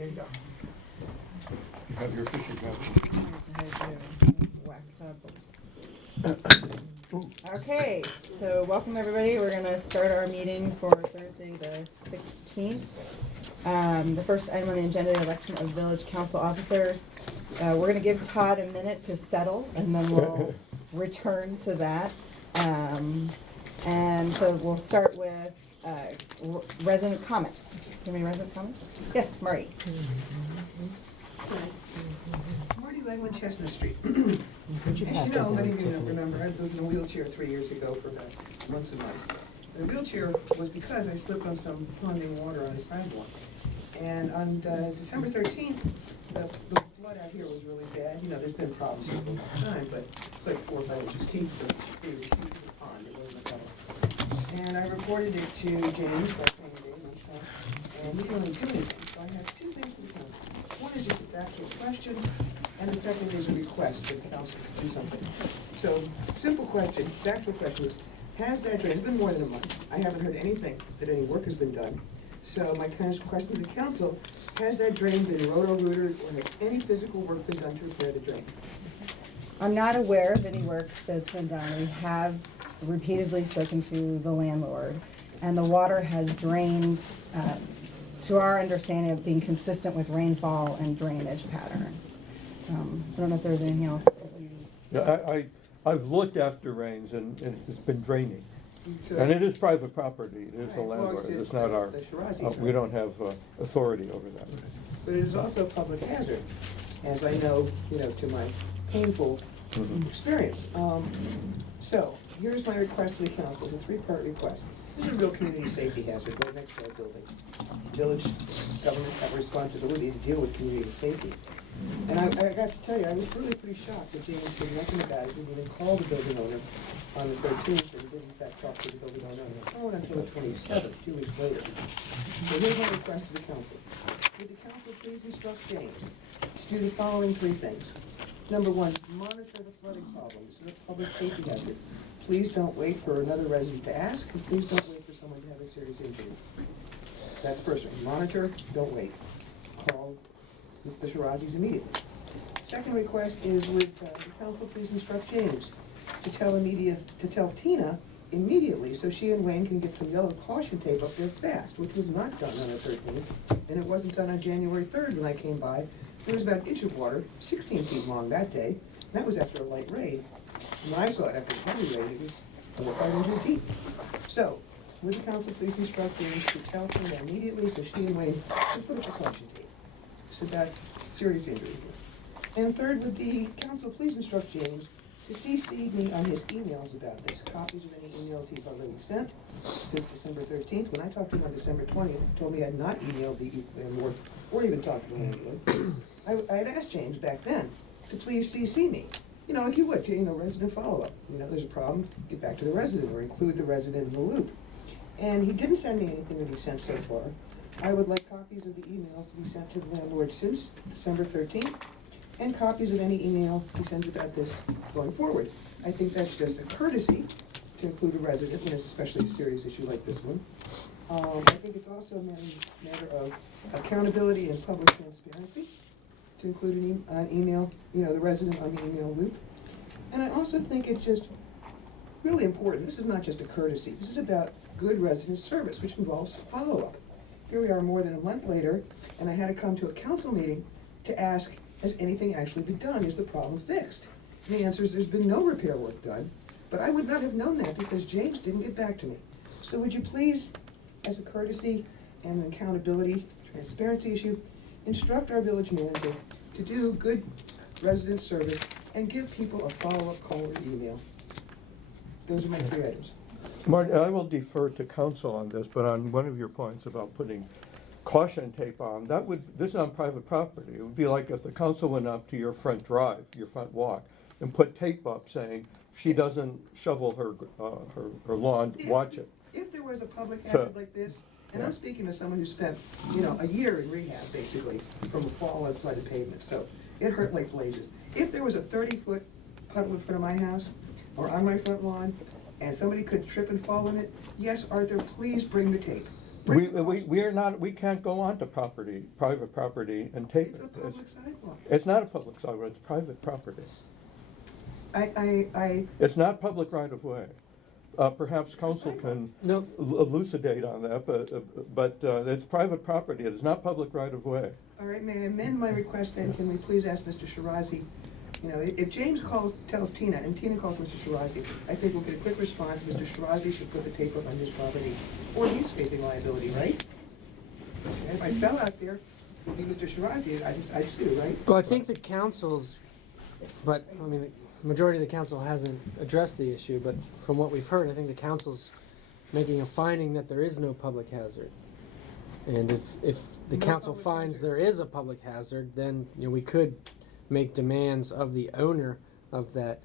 There you go. You have your fishing tackle. Whacked up. Okay, so welcome everybody. We're gonna start our meeting for Thursday the 16th. The first item on the agenda, the election of village council officers. We're gonna give Todd a minute to settle and then we'll return to that. And so we'll start with resident comments. Do you have any resident comments? Yes, Marty. Marty Langland, Chestnut Street. Would you As pass you that know, down, many of you Tiffany? remember, I was in a wheelchair 3 years ago for about months and months. The wheelchair was because I slipped on some ponding water on a sidewalk. And on December 13th, the flood out here was really bad. You know, there's been problems here for a long time, but it's like 4 or 5 inches deep. It was a huge pond. It wasn't a puddle. And I reported it to James that same day, lunchtime, and he didn't really do anything. So I have two things to do. One is just a factual question, and the second is a request for the council to do something. So, simple question, factual question is, has that drain, it's been more than a month, I haven't heard anything that any work has been done. So my kind of question to the council, has that drain been roto-rooted, or has any physical work been done to repair the drain? I'm not aware of any work that's been done. We have repeatedly spoken to the landlord, and the water has drained, to our understanding of being consistent with rainfall and drainage patterns. I don't know if there's anything else that you... Yeah, I've looked after rains and it's been draining. So- And it is private property, it is the Right, landlord, belongs to it's not our, the Shirazis, we right? don't have authority over that. But it is also a public hazard, as I know, to my painful Mhm. experience. So, here's my request to the council, it's a three-part request. This is a real community safety hazard right next to our building. Village government have a responsibility to deal with community safety. And I got to tell you, I was really pretty shocked that James did nothing about it, didn't even call the building owner on the 13th, and did in fact talk to the building owner on the phone until the 27th, 2 weeks later. So here's my request to the council. Would the council please instruct James to do the following three things? Number one, monitor the flooding problem. This is a public safety hazard. Please don't wait for another resident to ask, and please don't wait for someone to have a serious injury. That's the first one. Monitor, don't wait. Call the Shirazis immediately. Second request is would the council please instruct James to tell Tina immediately so she and Wayne can get some yellow caution tape up there fast, which was not done on the 13th, and it wasn't done on January 3rd when I came by. There was about an inch of water, 16 feet long that day. That was after a light rain. And when I saw it after a heavy rain, it was over 5 inches deep. So, would the council please instruct James to tell Tina immediately so she and Wayne can put up a caution tape? It's about serious injury. And third would be, council please instruct James to CC me on his emails about this, copies of any emails he's already sent since December 13th. When I talked to him on December 20th, he told me I had not emailed the landlord or even talked to him anyway. I had asked James back then to please CC me, like you would, to, resident follow-up. There's a problem, get back to the resident or include the resident in the loop. And he didn't send me anything that he sent so far. I would like copies of the emails that he sent to the landlord since December 13th, and copies of any email he sends about this going forward. I think that's just a courtesy to include a resident when it's especially a serious issue like this one. I think it's also a matter of accountability and public transparency to include an email, the resident on the email loop. And I also think it's just really important. This is not just a courtesy. This is about good resident service, which involves follow-up. Here we are more than a month later, and I had to come to a council meeting to ask, has anything actually been done? Is the problem fixed? And the answer is there's been no repair work done, but I would not have known that because James didn't get back to me. So would you please, as a courtesy and an accountability, transparency issue, instruct our village manager to do good resident service and give people a follow-up call or email. Those are my three items. Marty, I will defer to council on this, but on one of your points about putting caution tape on, this is on private property. It would be like if the council went up to your front drive, your front walk, and put tape up saying, she doesn't shovel her lawn, watch it. If there was a public hazard like this, and Yeah. I'm speaking to someone who spent, a year in rehab, basically, from a fall on flooded pavement, so it hurt like blazes. If there was a 30-foot puddle in front of my house, or on my front lawn, and somebody could trip and fall in it, yes, Arthur, please bring the tape. We are not, we can't go onto property, private property and take It's it. a public sidewalk. It's not a public sidewalk, it's private property. It's not public right of way. Perhaps council can No, elucidate on that, but it's private property, it is not public right of way. All right, may I amend my request then? Can we please ask Mr. Shirazi, you know, if James tells Tina, and Tina calls Mr. Shirazi, I think we'll get a quick response. Mr. Shirazi should put the tape up on his property, or he's facing liability, right? And if I fell out there, it would be Mr. Shirazi, I'd sue, right? well, I think the council's, but, I mean, the majority of the council hasn't addressed the issue, but from what we've heard, I think the council's making a finding that there is no public hazard. And if the No council public finds hazard. there is a public hazard, then, you know, we could make demands of the owner of that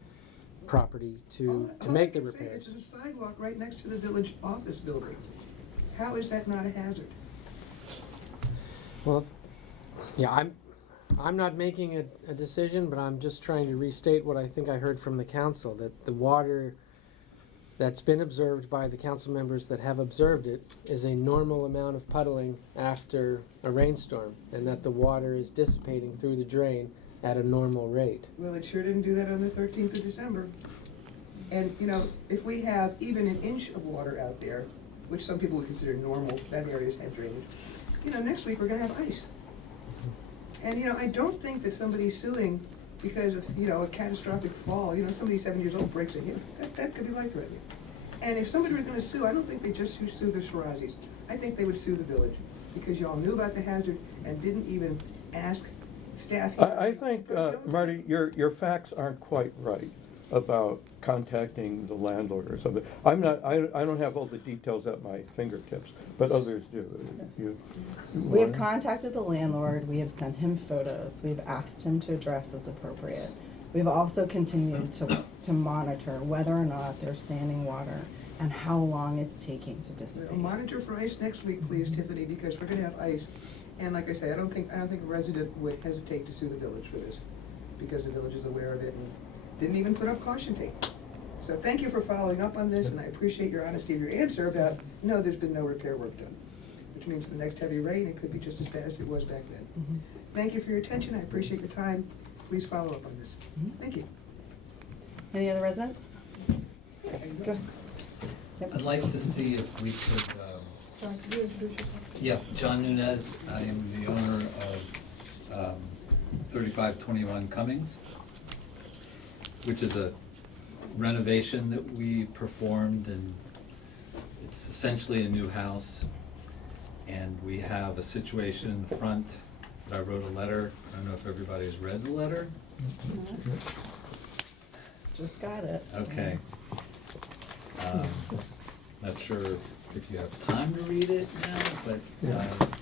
property to make the All I can repairs. say is it's a sidewalk right next to the village office building. How is that not a hazard? Well, yeah, I'm not making a decision, but I'm just trying to restate what I think I heard from the council, that the water that's been observed by the council members that have observed it is a normal amount of puddling after a rainstorm, and that the water is dissipating through the drain at a normal rate. Well, it sure didn't do that on the 13th of December. And, you know, if we have even an inch of water out there, which some people would consider normal, that area's had drainage, you know, next week we're gonna have ice. And, you know, I don't think that somebody's suing because of, you know, a catastrophic fall, you know, somebody 7 years old breaks a hip, that could be life-threatening. And if somebody were gonna sue, I don't think they just sue the Shirazis. I think they would sue the village, because y'all knew about the hazard and didn't even ask staff here. I think, Marty, your facts aren't quite right about contacting the landlord or something. I don't have all the details at my fingertips, but others do. You We have want- contacted the landlord, we have sent him photos, we've asked him to address as appropriate. We've also continued to monitor whether or not there's standing water and how long it's taking to dissipate. Monitor for ice next week, please, Tiffany, because we're gonna have ice. And like I say, I don't think a resident would hesitate to sue the village for this, because the village is aware of it and didn't even put up caution tape. So thank you for following up on this, and I appreciate your honesty of your answer about, no, there's been no repair work done. Which means the next heavy rain, it could be just as bad as it was back then. Mhm. Thank you for your attention, I appreciate your time. Please follow up on this. Mhm. Thank you. Any other residents? Go ahead. Yep. I'd like to see if we could, John, could you introduce yourself? yeah, John Nunez, I am the owner of 3521 Cummings, which is a renovation that we performed, and it's essentially a new house. And we have a situation in the front that I wrote a letter. I don't know if everybody's read the letter. Just got it. Okay. Not sure if you have time to read it now, but,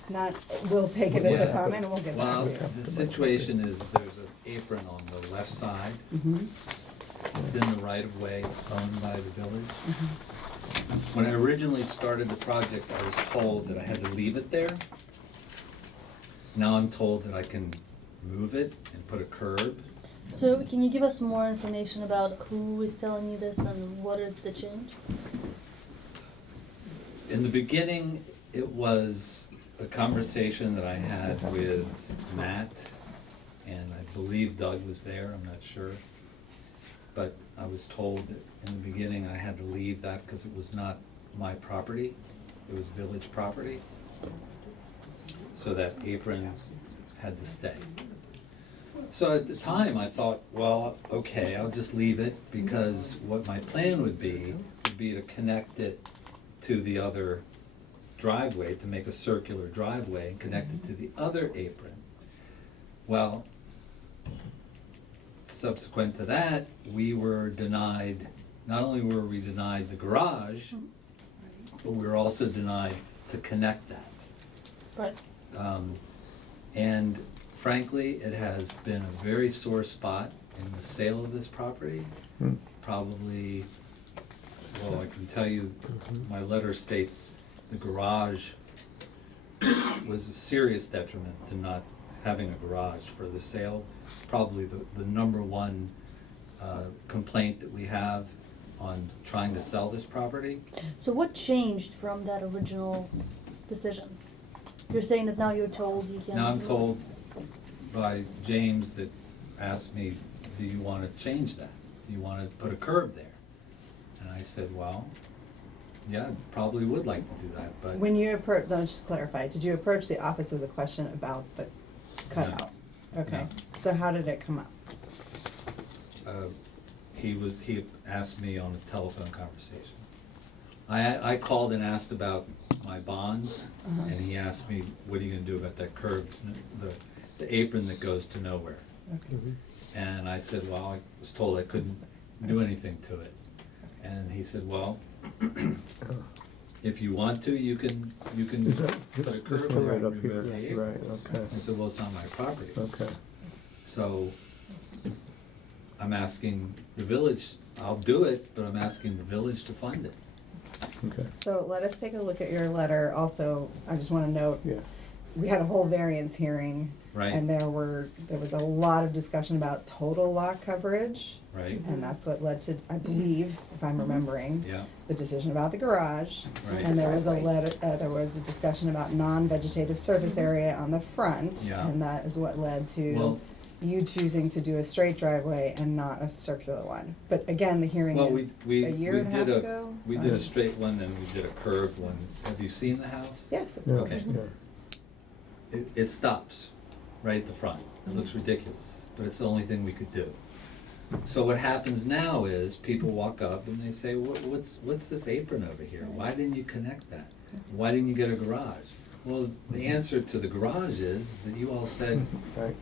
Not, we'll take it as a Yeah. comment and we'll get back well, to you. the situation is there's an apron on the left side. Mhm. It's in the right of way, it's owned by the village. Mhm. When I originally started the project, I was told that I had to leave it there. Now I'm told that I can move it and put a curb. So can you give us more information about who is telling you this and what is the change? In the beginning, it was a conversation that I had with Matt, and I believe Doug was there, I'm not sure. But I was told that in the beginning I had to leave that because it was not my property, it was village property. So that apron had to stay. So at the time, I thought, well, okay, I'll just leave it, because what my plan would be to connect it to the other driveway, to make a circular driveway and connect it to the other apron. Well, subsequent to that, we were denied, not only were we denied the garage, but we were also denied to connect that. Right. And frankly, it has been a very sore spot in the sale of this property. Hmm. Probably, well, I can tell you, my letter states the garage was a serious detriment to not having a garage for the sale. Probably the number one complaint that we have on trying to sell this property. So what changed from that original decision? You're saying that now you're told you can't. Now I'm do it. told by James that asked me, do you wanna change that? Do you wanna put a curb there? And I said, well, yeah, probably would like to do that, but When you approach, don't just clarify, did you approach the office with a question about the cutout? Okay, so how did it come up? he asked me on a telephone conversation. I called and asked about my bond, and he asked me, what are you gonna do about that curb, the apron that goes to nowhere? Okay. And I said, well, I was told I couldn't do anything to it. And he said, well, if you want to, you can Is that, put a this curb one there right and up here, remove the Yes. apron. right, okay, I said, well, it's not my property. okay. So I'm asking the village, I'll do it, but I'm asking the village to fund it. Okay, So let us take a look at your letter. Also, I just wanna note, yeah, we had a whole variance hearing. Right. And there was a lot of discussion about total lot coverage. Right? And that's what led to, I believe, if I'm remembering, Yeah, the decision about the garage. Right. And there was there was a discussion about non-vegetative surface area on the front. Yeah. And that is what led to well, you choosing to do a straight driveway and not a circular one. But again, the hearing well, is we a year we and a half did ago. we so- did a straight one and we did a curved one. Have you seen the house? Yes, of yeah, course. yeah. It stops right at the front. It looks ridiculous, but it's the only thing we could do. So what happens now is people walk up and they say, what's this apron over here? Why didn't you connect that? Why didn't you get a garage? Well, the answer to the garage is that you all said, Right,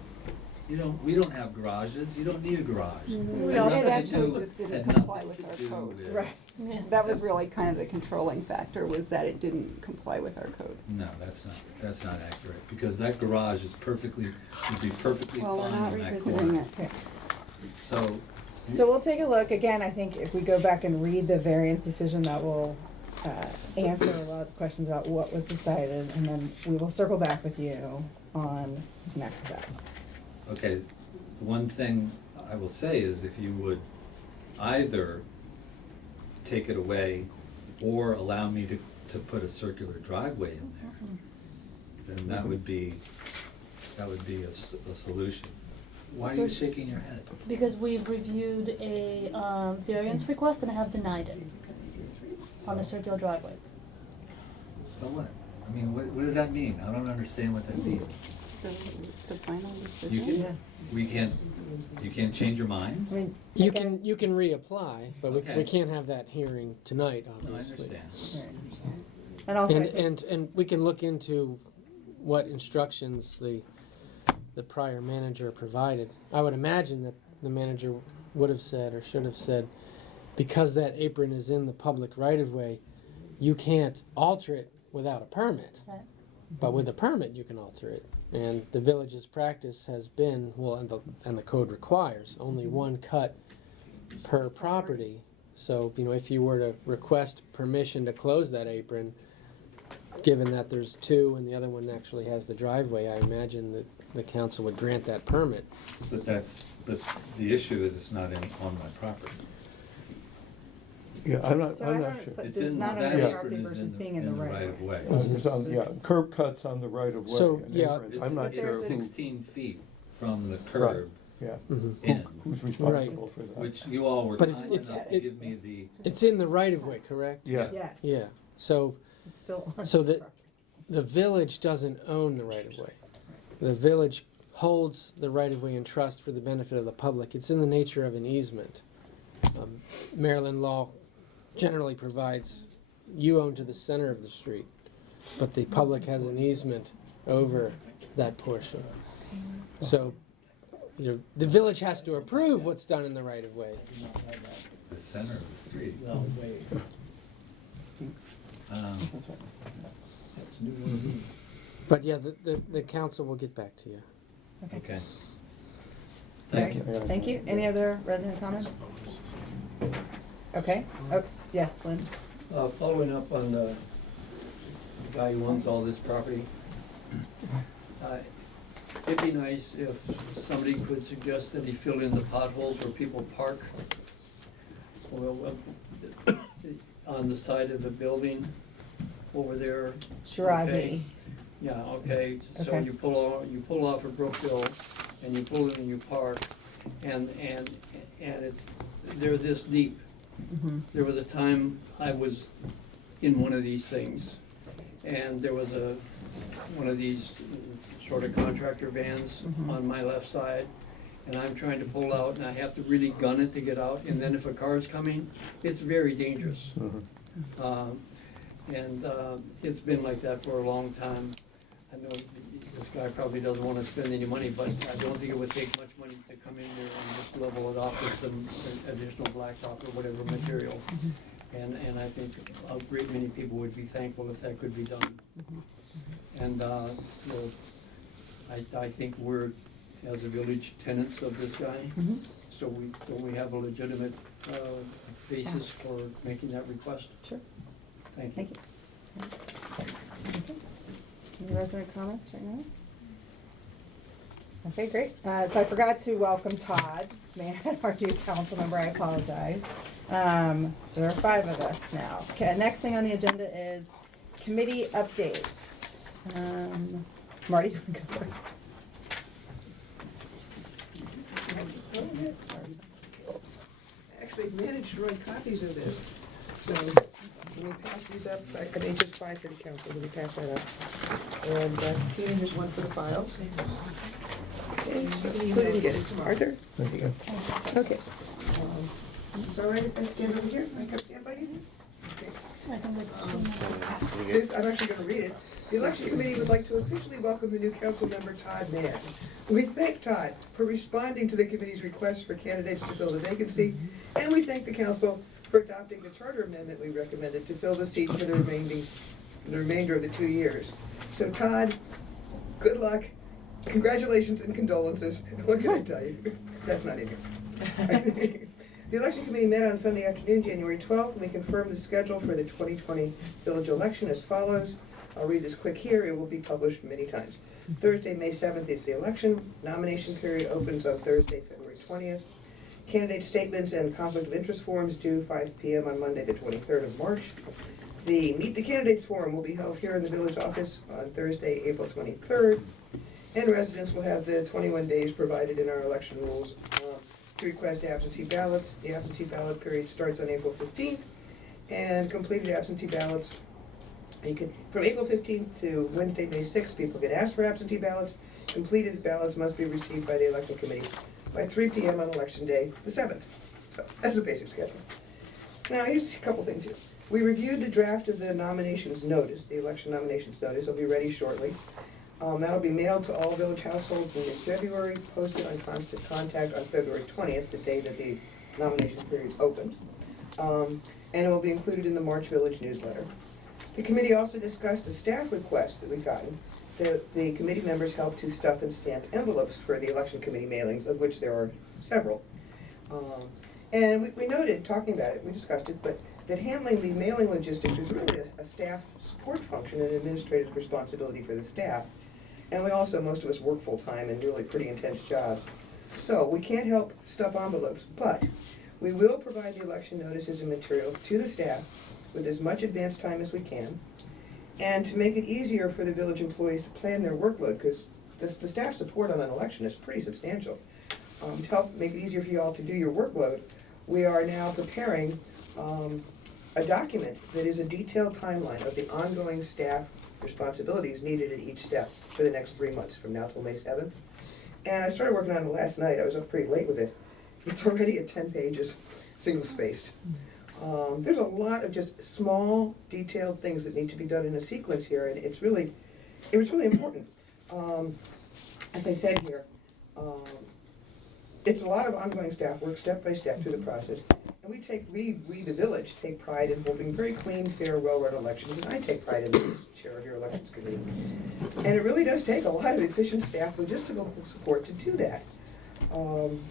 we don't have garages, you don't need a garage. We Had also- nothing It to actually do- just didn't had comply nothing with to our do code. with- Right. Yeah. That was really kind of the controlling factor, was that it didn't comply with our code. No, that's not accurate, because that garage is would be perfectly Well, we're fine not in that revisiting corner. it. Okay. So, So we'll take a look. Again, I think if we go back and read the variance decision, that will answer a lot of the questions about what was decided, and then we will circle back with you on next steps. okay, one thing I will say is if you would either take it away or allow me to put a circular driveway in there, then that would be a solution. Why are you So- shaking your head? Because we've reviewed a variance request and have denied it on the So- circular driveway. So what? I mean, what does that mean? I don't understand what that means. So it's a final decision. You can, you can't change your mind? I mean, I You guess- can reapply, but we Okay. can't have that hearing tonight, No, I obviously. understand. Right. And also, I think- And we can look into what instructions the prior manager provided. I would imagine that the manager would have said or should have said, because that apron is in the public right-of-way, you can't alter it without a permit. Right. But with a permit, you can alter it. And the village's practice has been, and the code requires, only one cut per property. So, if you were to request permission to close that apron, given that there's two and the other one actually has the driveway, I imagine that the council would grant that permit. But the issue is it's not on my property. yeah, I'm not So I sure. don't- but It's the- in, not that on your apron property is versus being in the right of way. way. There's yeah, curb cuts on the right of way. So, and yeah. aprons. I'm not But sure there's who, 16 feet from the curb yeah, in, who's responsible for that. which you all were But kind it's- enough to give me the, It's in the right-of-way, correct? Yeah. Yes. Yeah, so It's still on So his the- property. the village doesn't own the right-of-way. The village holds the right-of-way in trust for the benefit of the public. It's in the nature of an easement. Maryland law generally provides you own to the center of the street, but the public has an easement over that portion. So, the village has to approve what's done in the right-of-way. the center of the street. This is what this is. But yeah, the council will get back to you. Okay. All Thank right. you. Yeah. Thank you. Any other resident comments? Okay. Oh, yes, Lynn. Following up on the guy who owns all this property, it'd be nice if somebody could suggest that he fill in the potholes where people park. Well, on the side of the building, over there. Shirazi. Okay. Yeah, okay, so Okay. you pull off of Brookville, and you pull in and you park, and it's, they're this deep. Mhm. There was a time I was in one of these things, and there was one of these sort of contractor vans Mhm. on my left side, and I'm trying to pull out, and I have to really gun it to get out, and then if a car's coming, it's very dangerous. It's been like that for a long time. I know this guy probably doesn't wanna spend any money, but I don't think it would take much money to come in there and just level it off with some additional blacktop or whatever material. And I think a great many people would be thankful if that could be done. And, I think we're, as a village, tenants of this guy, Mhm. so don't we have a legitimate, basis for making that request? Sure. Thank you. Thank you. Okay. Any resident comments right now? Okay, great. So I forgot to welcome Todd, our new council member. I apologize. So there are 5 of us now. Okay, next thing on the agenda is committee updates. Marty, you want to go first? Actually managed to run copies of this, so when we pass these up, I made just 5 for the council, when we pass that up. And Tina, here's one for the file. Okay, so who didn't get it? Arthur? There you go. Okay. Is that all right if I stand over here? I can stand by you? Okay. I think it's I'm actually gonna read it. The election committee would like to officially welcome the new council member Todd Mann. We thank Todd for responding to the committee's request for candidates to fill the vacancy, and we thank the council for adopting the charter amendment we recommended to fill the seat for the remainder of the 2 years. So Todd, good luck, congratulations and condolences. What can I tell you? That's not in here. The election committee met on Sunday afternoon, January 12th, and we confirmed the schedule for the 2020 village election as follows. I'll read this quick here, it will be published many times. Thursday, May 7th is the election. Nomination period opens on Thursday, February 20th. Candidate statements and conflict of interest forms due 5 p.m. on Monday, the 23rd of March. The Meet the Candidates Forum will be held here in the village office on Thursday, April 23rd. And residents will have the 21 days provided in our election rules to request absentee ballots. The absentee ballot period starts on April 15th, and completed absentee ballots, from April 15th to Wednesday, May 6th, people can ask for absentee ballots. Completed ballots must be received by the election committee by 3 p.m. on election day, the 7th. So that's the basic schedule. Now, here's a couple things here. We reviewed the draft of the nominations notice, the election nominations notice. It'll be ready shortly. That'll be mailed to all village households in mid-February, posted on constant contact on February 20th, the day that the nomination period opens. And it will be included in the March Village newsletter. The committee also discussed a staff request that we've gotten. The committee members helped to stuff and stamp envelopes for the election committee mailings, of which there are several. And we noted, talking about it, we discussed it, but that handling the mailing logistics is really a staff support function and administrative responsibility for the staff. And we also, most of us work full-time in really pretty intense jobs. So we can't help stuff envelopes, but we will provide the election notices and materials to the staff with as much advance time as we can. And to make it easier for the village employees to plan their workload, because the staff support on an election is pretty substantial. To help make it easier for you all to do your workload, we are now preparing a document that is a detailed timeline of the ongoing staff responsibilities needed at each step for the next 3 months, from now till May 7th. And I started working on it last night. I was up pretty late with it. It's already at 10 pages, single-spaced. There's a lot of just small, detailed things that need to be done in a sequence here, and it was really important. As I said here, it's a lot of ongoing staff work, step by step through the process. And we the village, take pride in holding very clean, fair, well-run elections, and I take pride in this, chair of your elections committee. And it really does take a lot of efficient staff logistical support to do that.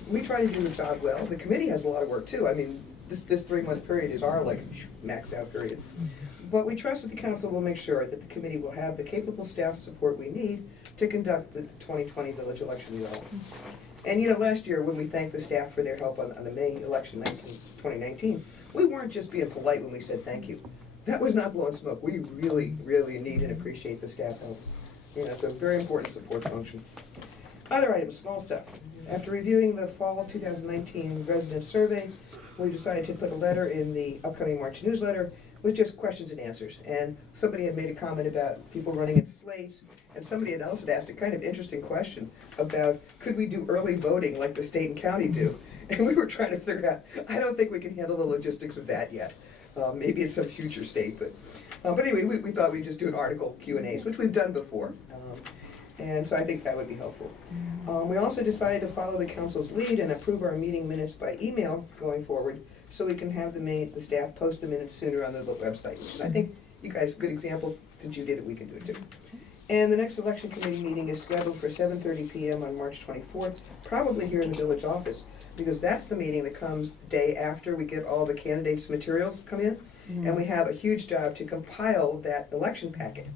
We try to do the job well. The committee has a lot of work too. I mean, this 3-month period is our maxed out period. But we trust that the council will make sure that the committee will have the capable staff support we need to conduct the 2020 village election well. And last year when we thanked the staff for their help on the May election 2019, we weren't just being polite when we said thank you. that was not blowing smoke. We really, really need and appreciate the staff help. You know, it's a very important support function. Other items, small stuff. After reviewing the fall of 2019 resident survey, we decided to put a letter in the upcoming March newsletter with just questions and answers. And somebody had made a comment about people running in slates, and somebody else had asked a kind of interesting question about, could we do early voting like the state and county do? And we were trying to figure out, I don't think we can handle the logistics of that yet. Maybe it's some future state, but anyway, we thought we'd just do an article Q&As, which we've done before. And so I think that would be helpful. We also decided to follow the council's lead and approve our meeting minutes by email going forward, so we can have the staff post the minutes sooner on the website. And I think you guys, good example, since you did it, we can do it too. And the next election committee meeting is scheduled for 7:30 p.m. on March 24th, probably here in the village office, because that's the meeting that comes the day after we get all the candidates' materials come in, and we have a huge job to compile that election packet.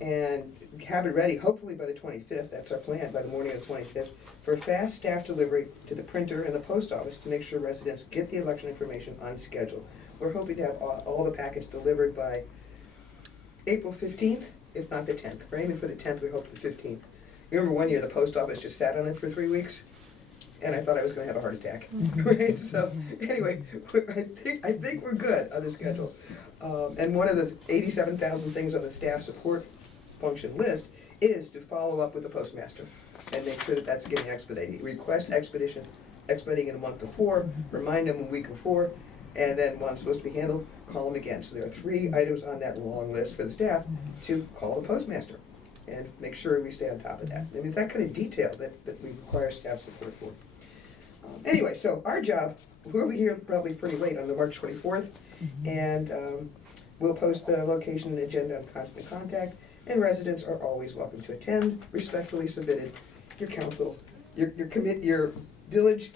And have it ready, hopefully by the 25th, that's our plan, by the morning of the 25th, for fast staff delivery to the printer and the post office to make sure residents get the election information on schedule. We're hoping to have all the packets delivered by April 15th, if not the 10th. We're aiming for the 10th, we hope the 15th. Remember one year the post office just sat on it for 3 weeks? And I thought I was gonna have a heart attack, right? So, anyway, I think we're good on the schedule. And one of the 87,000 things on the staff support function list is to follow up with the postmaster and make sure that that's getting expedited. Request expediting in a month before, remind them a week before, and then when it's supposed to be handled, call them again. So there are 3 items on that long list for the staff to call the postmaster and make sure we stay on top of that. I mean, it's that kind of detail that we require staff support for. Anyway, so our job, we'll be here probably pretty late on the March 24th, and we'll post the location and agenda on Constant Contact, and residents are always welcome to attend. Respectfully submitted, your council, your village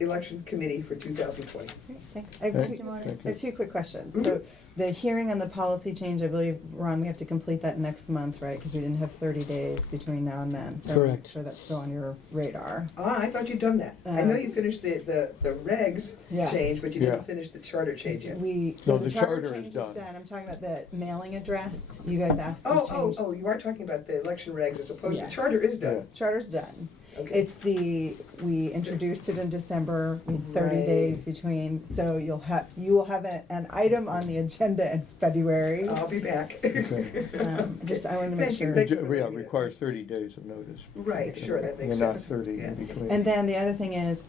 election committee for 2020. Great, thanks. I have Thank 2 quick questions. Mm-hmm. So the hearing on the policy change, I believe, Ron, we have to complete that next month, right? Because we didn't have 30 days between now and then. So Correct. make sure that's still on your radar. I thought you'd done that. I know you finished the regs Yes. change, but you Yeah. didn't finish the charter change yet. No, the charter change is done. I'm talking about the mailing address. You guys asked to change. Oh, you are talking about the election regs as opposed to, Yes. the charter is done. Charter's done. Okay. It's we introduced it in December, we had 30 Right. days between, so you will have an item on the agenda in February. I'll be back. Okay. I wanted to make Thank you. sure. Thank you. Yeah, requires 30 days of notice. Right, sure, that makes And sense. not 30 Yeah. in between. And then the other thing is,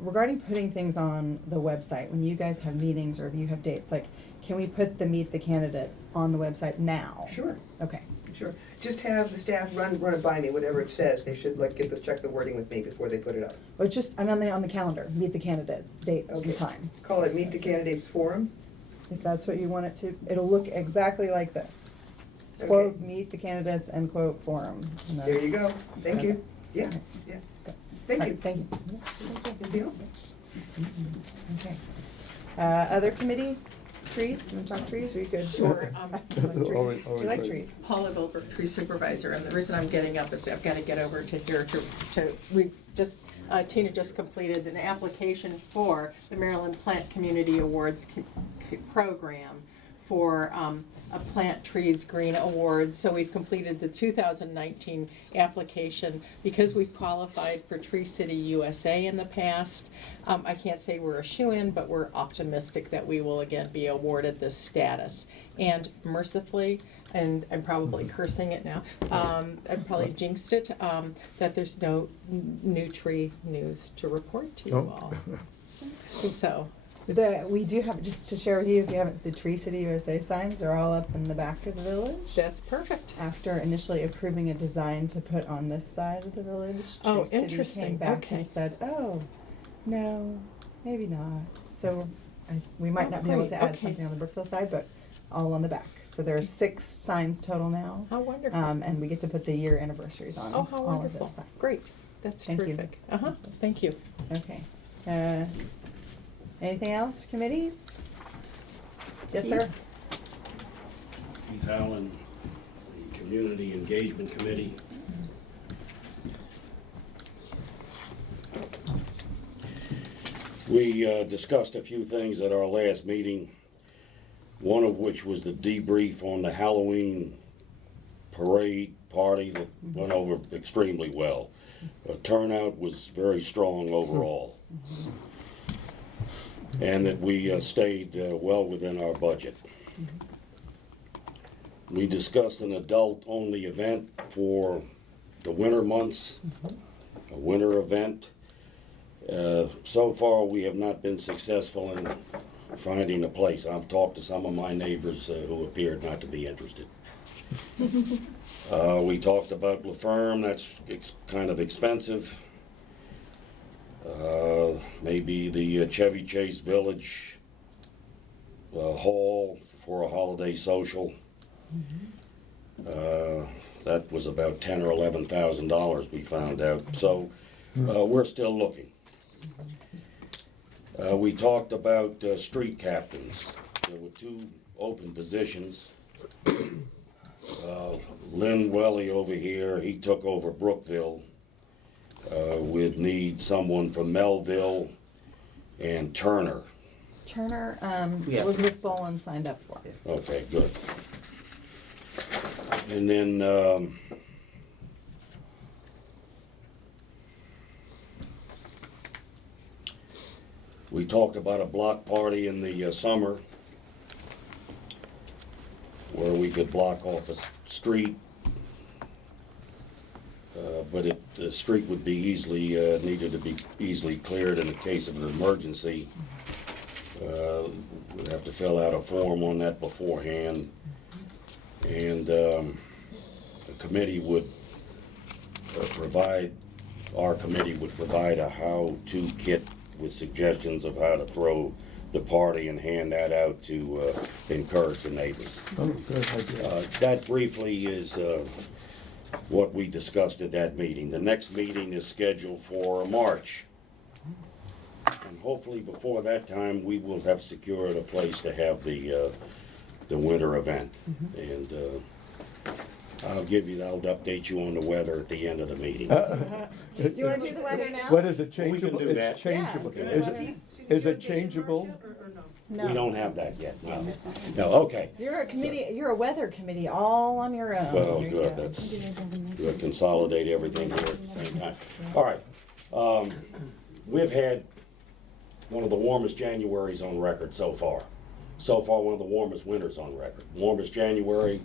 regarding putting things on the website, when you guys have meetings or if you have dates, like, can we put the Meet the Candidates on the website now? Sure, Okay. sure. Just have the staff run it by me, whatever it says. They should check the wording with me before they put it up. Or I'm on the calendar, Meet the Candidates, date Okay. and time. Call it Meet the Candidates Forum. If that's what you want it to, it'll look exactly like this. Okay. Quote, Meet the Candidates, end quote, forum. And There you that's- go. Thank you. Okay. Yeah, Okay. yeah. good. Thank All you. right, Thank you. Anything else? Okay. Other committees? Trees? You want to talk trees? Are you good? Sure. I like trees. Always You like great. trees? Paula Goldberg, tree supervisor, and the reason I'm getting up is I've got to get over to here we just, Tina just completed an application for the Maryland Plant Community Awards program for a Plant Trees Green Award. So we've completed the 2019 application. Because we've qualified for Tree City USA in the past, I can't say we're a shoo-in, but we're optimistic that we will again be awarded this status. And mercifully, and I'm probably cursing it now, I probably jinxed it, that there's no new tree news to report to you Oh. all. So. We do have, just to share with you, if you haven't, the Tree City USA signs are all up in the back of the village. That's perfect. After initially approving a design to put on this side of the village, Oh, Tree City came interesting. back Okay. and said, "Oh, no, maybe not." So we might Oh, not be able great. to add Okay. something on the Brookville side, but all on the back. So there are 6 signs total now, How wonderful. and we get to put the year anniversaries on Oh, how all of wonderful. those signs. Great. That's Thank you. terrific. Uh-huh. Thank you. Okay. Anything else, committees? Yes, sir. Keith Allen, the Community Engagement Committee. We discussed a few things at our last meeting. one of which was the debrief on the Halloween parade party that went over extremely well. Turnout was very strong overall. And that we stayed well within our budget. We discussed an adult-only event for the winter months, a winter event. So far, we have not been successful in finding a place. I've talked to some of my neighbors who appeared not to be interested. We talked about La Ferme, that's kind of expensive. Maybe the Chevy Chase Village Hall for a holiday social. That was about $10,000 or $11,000 we found out. So we're still looking. We talked about street captains. There were 2 open positions. Lynn Welly over here, he took over Brookville. We'd need someone from Melville and Turner. Turner, Yeah. Elizabeth Boland signed up for. Okay, good. And then, we talked about a block party in the summer where we could block off a street, but the street would be easily, needed to be easily cleared in the case of an emergency. We'd have to fill out a form on that beforehand. And the committee would our committee would provide a how-to kit with suggestions of how to throw the party and hand that out to encourage the neighbors. Oh, good idea. That briefly is what we discussed at that meeting. The next meeting is scheduled for March. And hopefully before that time, we will have secured a place to have the winter event. And I'll update you on the weather at the end of the meeting. Do you want to do the weather now? What is it, We can changeable? do that. It's changeable. Yeah. Is it changeable? No. We don't have that yet, no. No, okay. You're a committee, you're a weather committee all on your own. Well, There you good, go. that's, we'll consolidate everything here at the same time. All right, we've had one of the warmest Januaries on record so far. So far, one of the warmest winters on record. Warmest January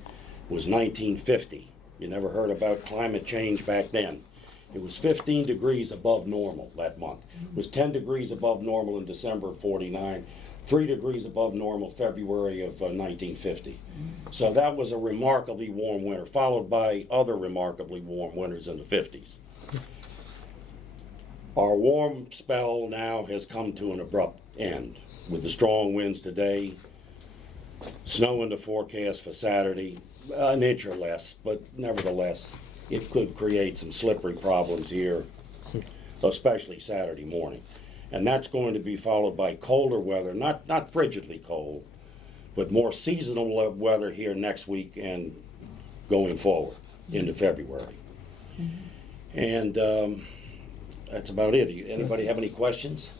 was 1950. You never heard about climate change back then. It was 15 degrees above normal that month. It was 10 degrees above normal in December of '49, 3 degrees above normal February of 1950. So that was a remarkably warm winter, followed by other remarkably warm winters in the 50s. Our warm spell now has come to an abrupt end with the strong winds today, snow in the forecast for Saturday, an inch or less, but nevertheless, it could create some slippery problems here, especially Saturday morning. And that's going to be followed by colder weather, not frigidly cold, but more seasonal weather here next week and going forward into February. And that's about it. Anybody have any questions?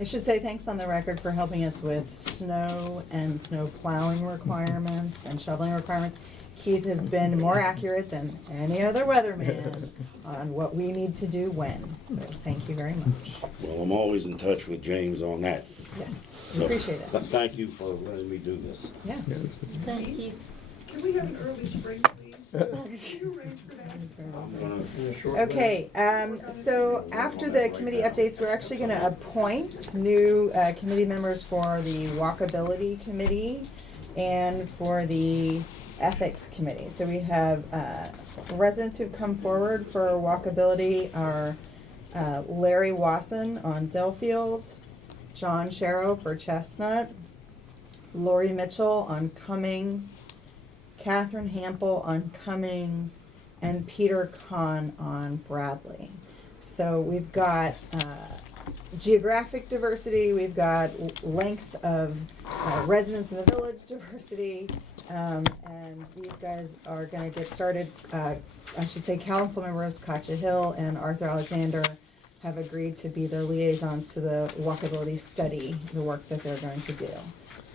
I should say thanks on the record for helping us with snow and snow plowing requirements and shoveling requirements. Keith has been more accurate than any other weatherman on what we need to do when. So thank you very much. Well, I'm always in touch with James on that. Yes, So, appreciate it. Thank you for letting me do this. Yeah. Thank you. Can we have an early spring, please? Can you arrange for that? I'm gonna Okay, so after the committee updates, we're actually going to appoint new committee members for the Walkability Committee and for the Ethics Committee. So we have residents who've come forward for Walkability are Larry Wasson on Dellfield, John Sharrow for Chestnut, Lori Mitchell on Cummings, Catherine Hample on Cummings, and Peter Kahn on Bradley. So we've got geographic diversity, we've got length of residents in the village diversity, and these guys are gonna get started. I should say council members Katja Hill and Arthur Alexander have agreed to be the liaisons to the walkability study, the work that they're going to do.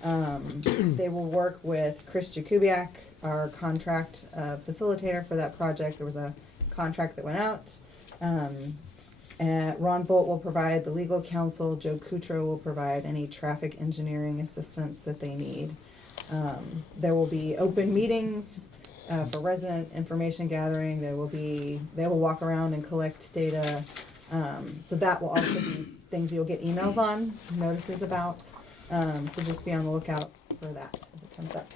They will work with Chris Jakubiak, our contract facilitator for that project. There was a contract that went out. And Ron Bolt will provide the legal counsel. Joe Kutro will provide any traffic engineering assistance that they need. There will be open meetings for resident information gathering. They will walk around and collect data. So that will also be things you'll get emails on, notices about. So just be on the lookout for that as it comes up.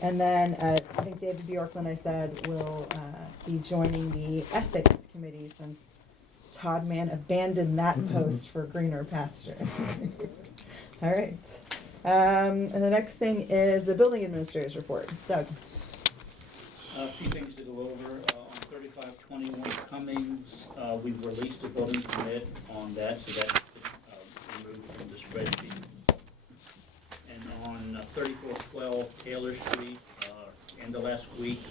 And then I think David Bjorklund, I said, will be joining the ethics committee since Todd Mann abandoned that post for greener pastures. All right. And the next thing is the building administrator's report. Doug. A few things to go over. On 3521 Cummings, we've released a building permit on that, so that's been removed from the spreadsheet. And on 3412 Taylor Street, end of last week,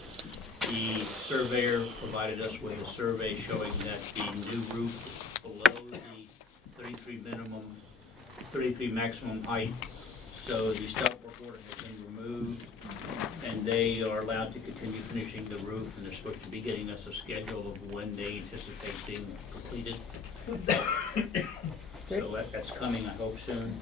the surveyor provided us with a survey showing that the new roof is below the 33 maximum height. So the stop work order has been removed, and they are allowed to continue finishing the roof, and they're supposed to be getting us a schedule of when they anticipate being completed. So that's coming, I hope, soon.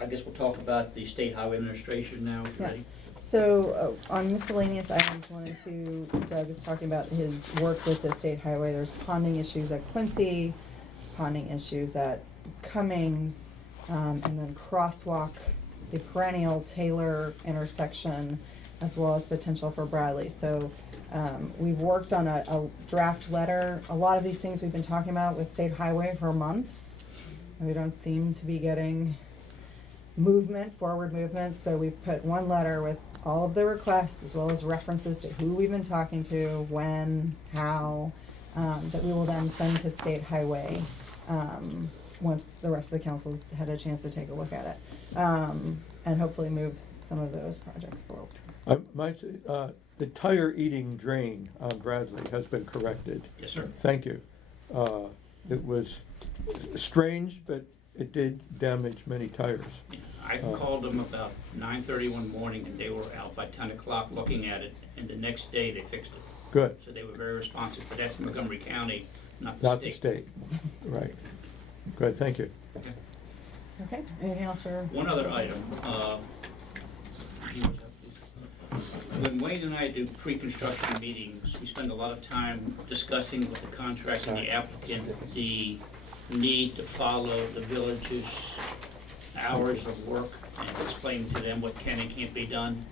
I guess we'll talk about the State Highway Administration now, if you're ready. So on miscellaneous items, Doug is talking about his work with the state highway. There's ponding issues at Quincy, ponding issues at Cummings, and then crosswalk, the perennial Taylor intersection, as well as potential for Bradley. So we've worked on a draft letter. A lot of these things we've been talking about with state highway for months, and we don't seem to be getting forward movement. So we've put one letter with all of the requests as well as references to who we've been talking to, when, how, that we will then send to State Highway once the rest of the council's had a chance to take a look at it, and hopefully move some of those projects forward. The tire eating drain on Bradley has been corrected. Yes, sir. Thank you. It was strange, but it did damage many tires. Yeah, I called them about 9:30 one morning, and they were out by 10 o'clock looking at it, and the next day they fixed it. Good. So they were very responsive, but that's Montgomery County, not the state. Right. Good, thank you. Okay. Okay, anything else for? One other item. When Wayne and I do pre-construction meetings, we spend a lot of time discussing with the contractor and the applicant the need to follow the village's hours of work and explain to them what can and can't be done.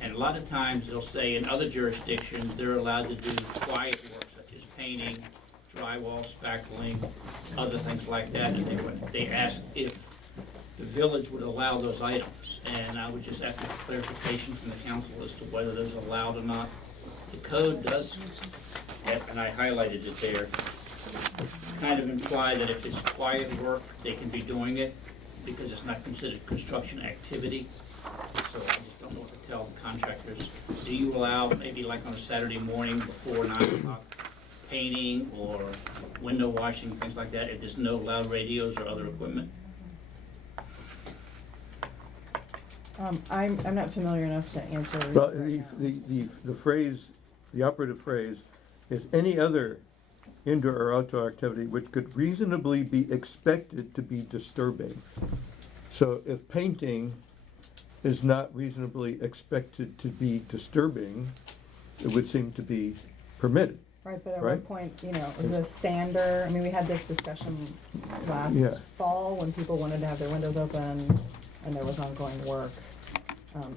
And a lot of times they'll say in other jurisdictions, they're allowed to do quiet work such as painting, drywall, spackling, other things like that. And they asked if the village would allow those items. And I would just ask for clarification from the council as to whether those are allowed or not. The code does, and I highlighted it there, kind of imply that if it's quiet work, they can be doing it because it's not considered construction activity. So I just don't know what to tell the contractors. Do you allow, maybe like on a Saturday morning before 9 o'clock, painting or window washing, things like that, if there's no loud radios or other equipment? I'm not familiar enough to answer. Well, the phrase, the operative phrase is any other indoor or outdoor activity which could reasonably be expected to be disturbing. So if painting is not reasonably expected to be disturbing, it would seem to be permitted. Right, but at Right? one point, is a sander, I mean, we had this discussion last Yeah. fall when people wanted to have their windows open and there was ongoing work,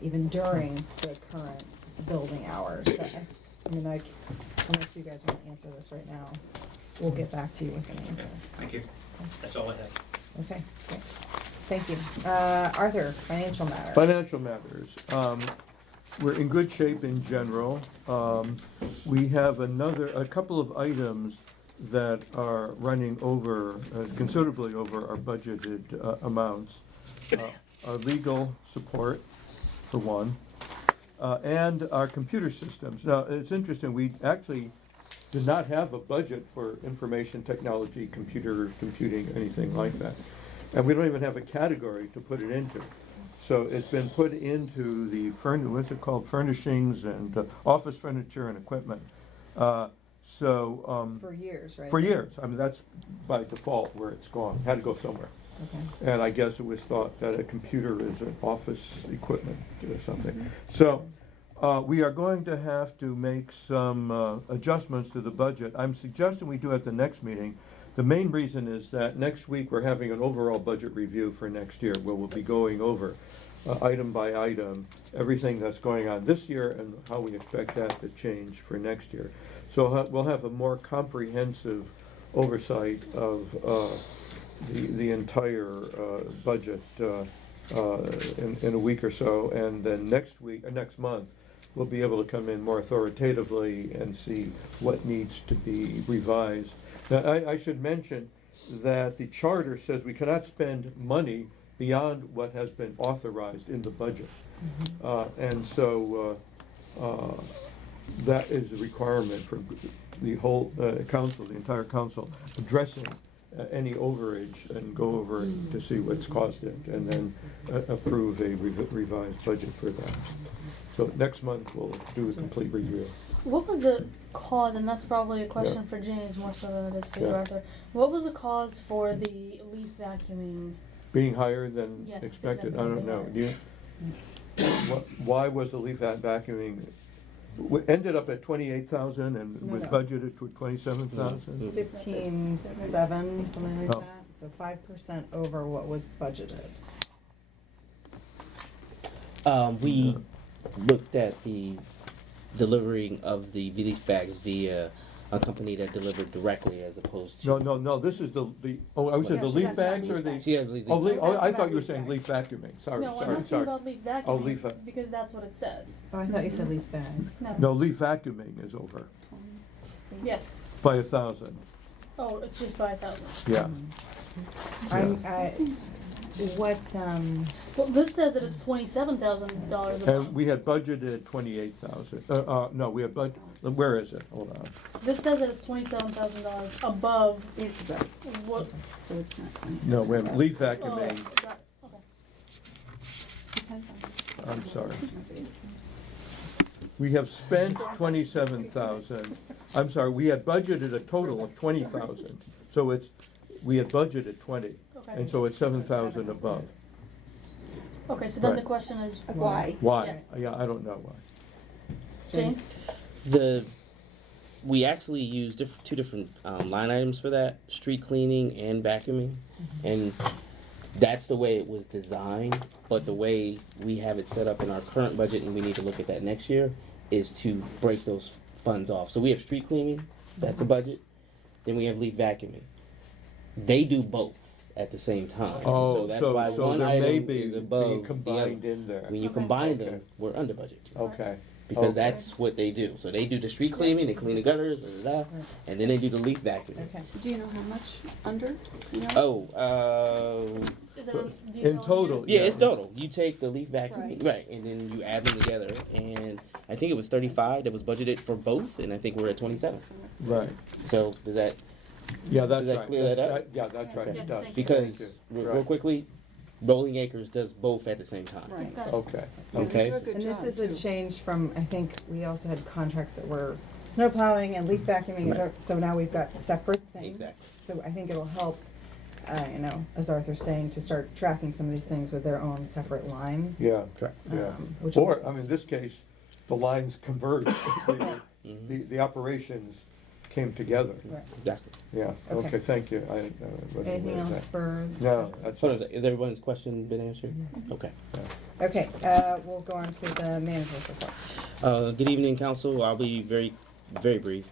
even during the current building hours. So, unless you guys want to answer this right now, we'll get back to you with an answer. Thank you. That's all I have. Okay, great. Thank you. Arthur, financial matters. Financial matters. We're in good shape in general. We have a couple of items that are running over, considerably over our budgeted amounts. Our legal support, for one, and our computer systems. Now, it's interesting, we actually did not have a budget for information technology, computing, anything like that. And we don't even have a category to put it into. So it's been put into the what's it called, furnishings and office furniture and equipment. For years, right? For years, I mean, that's by default where it's gone, had to go somewhere. Okay. And I guess it was thought that a computer is an office equipment or something. So, we are going to have to make some adjustments to the budget. I'm suggesting we do it at the next meeting. The main reason is that next week we're having an overall budget review for next year, where we'll be going over item by item, everything that's going on this year and how we expect that to change for next year. So we'll have a more comprehensive oversight of the entire budget in a week or so, and then next month, we'll be able to come in more authoritatively and see what needs to be revised. Now, I should mention that the charter says we cannot spend money beyond what has been authorized in the budget. And so that is a requirement for the whole council, the entire council, addressing any overage and go over to see what's caused it, and then approve a revised budget for that. So next month, we'll do a complete review. What was the cause, and that's probably a question for James more so than it is for you, Yeah. Arthur. What was the cause for the leaf vacuuming? Being higher than Yes, expected, I don't know. significantly Why was the leaf vacuuming, ended up at 28,000 and No, was no. budgeted to 27,000? 15.7, something like Oh. that. So 5% over what was budgeted. We looked at the delivering of the leaf bags via a company that delivered directly as opposed to. No, this is I was saying No, the she's leaf asking about bags or leaf the? bags. Yeah, leaf Oh, bags. I She's thought you were asking saying about leaf vacuuming, sorry, No, I'm sorry, asking sorry. about leaf vacuuming Oh, leaf va- because that's what it says. Oh, I thought you said leaf bags. No, leaf vacuuming is over Yes. by 1,000, Oh, it's just 5,000. yeah. Well, this says that it's $27,000 above. And we had budgeted 28,000, no, we had where is it? Hold on. This says that it's $27,000 above It's about, what. so it's not 27. No, we have leaf Oh, vacuuming, got- okay. Depends on- I'm sorry. Maybe. We have spent 27,000, I'm sorry, we had budgeted a total of 20,000. So we had budgeted 20, Okay. and so it's 7,000 above. Okay, so then the Right. question is, Why? Why? Yes. Yeah, I don't know why. James? We actually used two different line items for that: street cleaning and vacuuming, and that's the way it was designed. But the way we have it set up in our current budget, and we need to look at that next year, is to break those funds off. So we have street cleaning, that's a budget. Then we have leaf vacuuming. They do both at the same time. Oh, so that's why one there may item be is being above the other. combined in there. When you Okay. combine Okay. them, we're under budget. Okay. Because Okay. that's what they do. So they do the street cleaning, they clean the gutters, and then they do the leaf vacuuming. Okay. Do you know how much under? You know? Oh, Is it a In detail? total, yeah, it's total. You take the leaf vacuum, Right. right, and then you add them together, and I think it was 35 that was budgeted for both, and I think we're at 27. So that's- Right. So does that, Yeah, that's Does that right. clear that That's- up? Yeah, that's right, Yes, it does. thank you. because Thank you. real Right. quickly, Rolling Acres does both at the same time. Right. Got it. Okay. Yeah, they Okay. do a good And this job, is a too. change from, I think, we also had contracts that were snow plowing and leaf vacuuming, Right. so now we've got separate things. Exactly. So I think it'll help, as Arthur's saying, to start tracking some of these things with their own separate lines. Yeah, Correct. yeah. Which Or, I mean, in this case, the lines converged. Mhm. The operations came together. Right. Exactly. Yeah, Okay. okay, thank you. I wasn't Anything aware of else that. for? No, that's. Hold on a sec. Is everyone's question been answered? Okay. Okay, we'll go on to the manager's report. Good evening, council. I'll be very, very brief.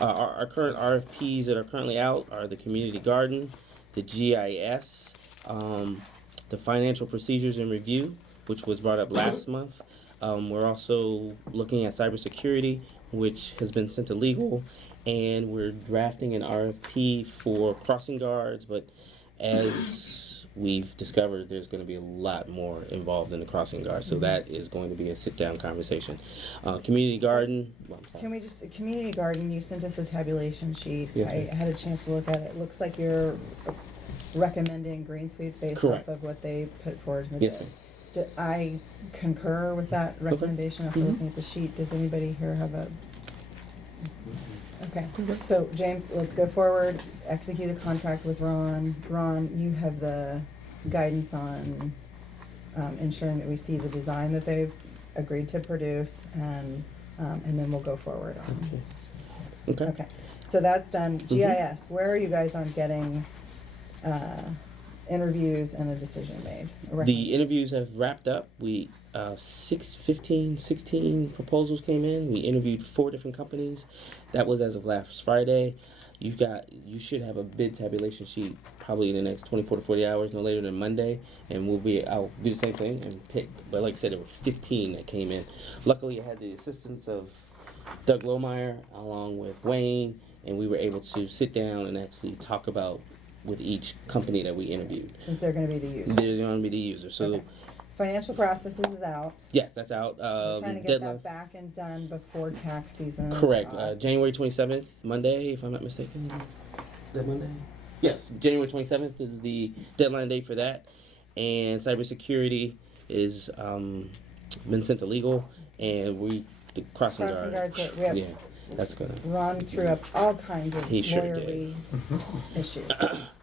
Our current RFPs that are currently out are the community garden, the GIS, the financial procedures and review, which was brought up last month. We're also looking at cybersecurity, which has been sent to legal, and we're drafting an RFP for crossing guards. But as we've discovered there's going to be a lot more involved in the crossing guard. So that is going to be a sit-down conversation. Community garden. Well, I'm sorry. Can we just, community garden, you sent us a tabulation sheet. Yes, I ma'am. had a chance to look at it. It looks like you're recommending green sweep based Correct. off of what they put forward in the Yes, bid. ma'am. I concur with that recommendation after Mhm. looking at the sheet. Does anybody here have a? Okay, so James, let's go forward, execute a contract with Ron. Ron, you have the guidance on ensuring that we see the design that they've agreed to produce, and then we'll go forward on. Okay. Okay, so that's done. Mhm. GIS, where are you guys on getting interviews and a decision made? The interviews have wrapped up. We 16 proposals came in. We interviewed 4 different companies. That was as of last Friday. You should have a bid tabulation sheet probably in the next 24 to 40 hours, no later than Monday, and I'll do the same thing and pick. But like I said, there were 15 that came in. Luckily, I had the assistance of Doug Lohmeyer along with Wayne, and we were able to sit down and actually talk about with each company that we interviewed. Since they're gonna be the users. They're going to be the user. So Okay. Financial processes is out. yes, that's out. Trying to get Deadline. that back and done before tax season. is Correct. up. January 27th, Monday, if I'm not mistaken. Is that Monday? Yes, January 27th is the deadline date for that. And cybersecurity is been sent to legal, and the crossing Crossing guard. guards, we have, Yeah, that's gonna. Ron threw up all kinds of He sure lawyerly issues.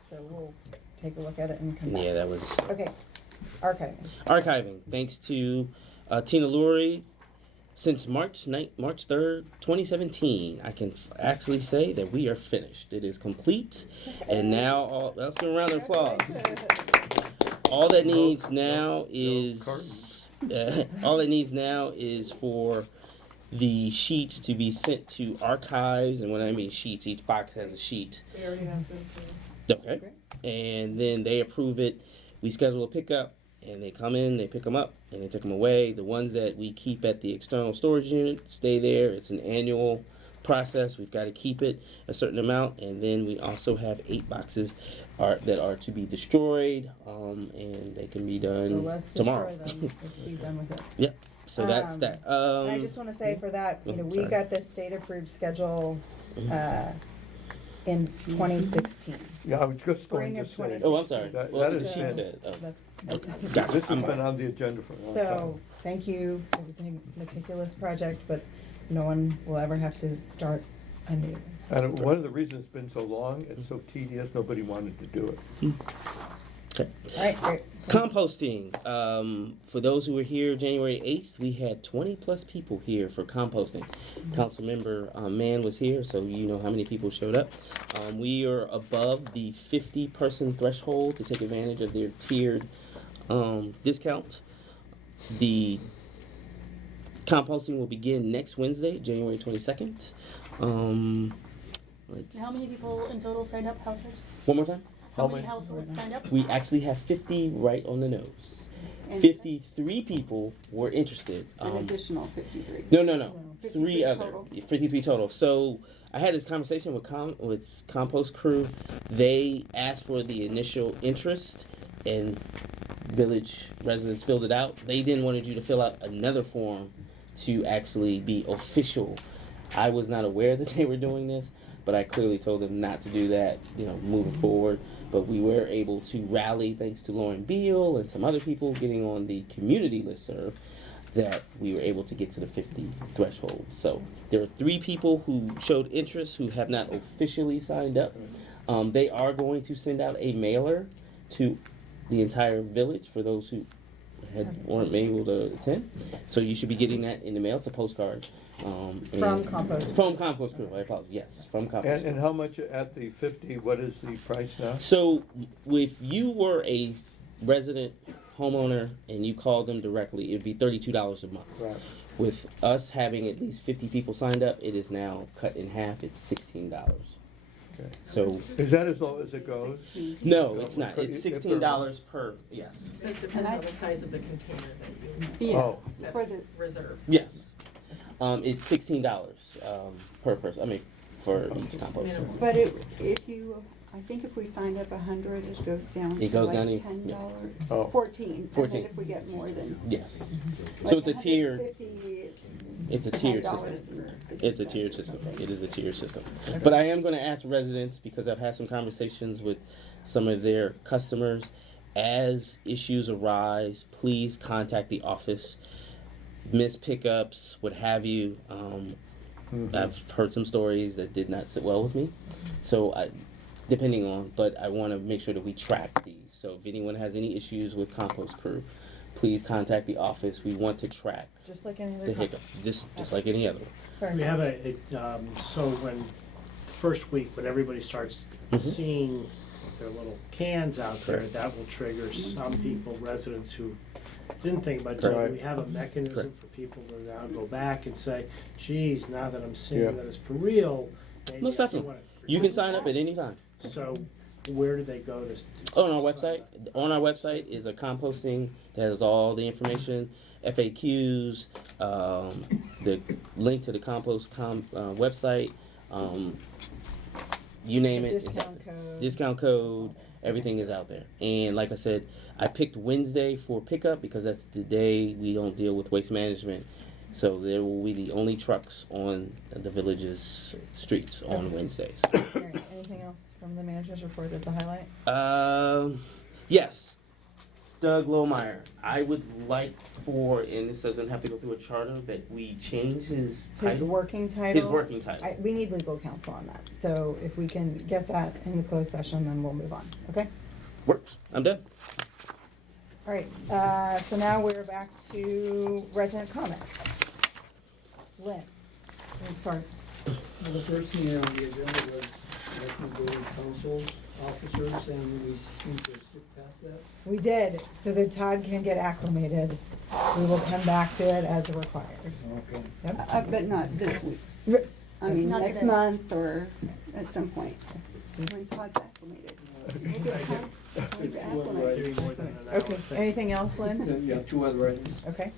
So we'll take a look at it and come back. Yeah, that was Okay, archiving. archiving. Thanks to Tina Lurie. Since March 3rd, 2017, I can actually say that we are finished. It is complete, and now let's give a round of applause. All that needs now is for the sheets to be sent to archives, and when I mean sheets, each box has a sheet. We already have them. Okay, and then they approve it. We schedule a pickup, and they come in, they pick them up, and they take them away. The ones that we keep at the external storage unit stay there. It's an annual process. We've got to keep it a certain amount, and then we also have 8 boxes that are to be destroyed, and they can be done So let's tomorrow. destroy them. Let's be done with it. Yep. So that's Um, that. And I just wanna say for that, Oh, we sorry. got this state-approved schedule, in 2016. Yeah, I was just Spring going to of say. 2016. Oh, I'm sorry. That Well, is she it. said. Oh. That's Gotcha. This has been on the agenda for a long time. So, thank you, it was a meticulous project, but no one will ever have to start anew. And one of the reasons it's been so long, it's so tedious, nobody wanted to do it. Okay. Alright, great. Composting. For those who were here January 8th, we had 20 plus people here for composting. Councilmember Mann was here, so you know how many people showed up. We are above the 50-person threshold to take advantage of their tiered discount. The composting will begin next Wednesday, January 22nd. How many people in total signed up, households? One more time? How many households signed up? We actually have 50 right on the nose. And 53 people were interested. an additional 53. No. 53 3 other. total. 53 total. So I had this conversation with Compost Crew. They asked for the initial interest, and village residents filled it out. They then wanted you to fill out another form to actually be official. I was not aware that they were doing this, but I clearly told them not to do that, moving forward. But we were able to rally, thanks to Lauren Beal and some other people getting on the community listserv, that we were able to get to the 50 threshold. So there are 3 people who showed interest who have not officially signed up. They are going to send out a mailer to the entire village for those who weren't able to attend. So you should be getting that in the mail. It's a postcard. From Compost. From Compost Crew, I apologize. Yes, from Compost And how much at the 50, what is the price now? So if you were a resident homeowner and you called them directly, it'd be $32 a month. Right. With us having at least 50 people signed up, it is now cut in half. It's $16. Okay. So Is that as low as it goes? 16. no, it's not. It's If they're- $16 per. Yes. It depends on the size of the container that you Yeah, Oh. for the, reserve. Yes. It's $16 per person. I mean, for each composter. Minimum. but if you I think if we signed up 100, it goes down It to goes like down to- $10. Oh. 14. 14. And then if we get more than. Yes. Like So it's a tiered, 150, it's a tiered $10 system. and 50 It's a cents tiered or system. something. It is a tiered system. But I am gonna ask residents, because I've had some conversations with some of their customers, as issues arise, please contact the office. Missed pickups, what have you. I've heard some stories that did not sit well with me. So depending on, but I wanna make sure that we track these. So if anyone has any issues with compost crew, please contact the office. We want to track Just like any the other hiccup, just like any other one. Sorry. We have so when, first week, when everybody starts seeing their little cans out there, Correct. that will trigger some people, residents who didn't think about it. Correct. So we have a mechanism for people to now go back and say, geez, now that I'm seeing Yeah. that it's for real, maybe Most I do definitely. wanna You can sign up at any time. So where do they go to? On our sign website, up? is a composting that has all the information, FAQs, the link to the compost website, you name it. it's out Discount there. code. Discount code, everything is out there. And like I said, I picked Wednesday for pickup because that's the day we don't deal with waste management. So there will be the only trucks on the village's streets on Wednesdays. Alright, anything else from the manager's report that's a highlight? Yes. Doug Lohmeyer, I would like for, and this doesn't have to go through a charter, that we change his title. His working title? His working title. We need legal counsel on that, so if we can get that in the closed session, then we'll move on, okay? Works. I'm done. Alright, so now we're back to resident comments. Lynn, I'm sorry, Well, the first thing on the agenda was recommending council officers, and we seem to skip past that. we did, so that Todd can get acclimated. We will come back to it as required. Okay. Yep. But not this week. R- I mean, Not next today. month or at some point, when Todd's acclimated. We'll get Todd acclimated. Doing more than an hour. Okay, anything else, Lynn? Yeah, two other items. Okay,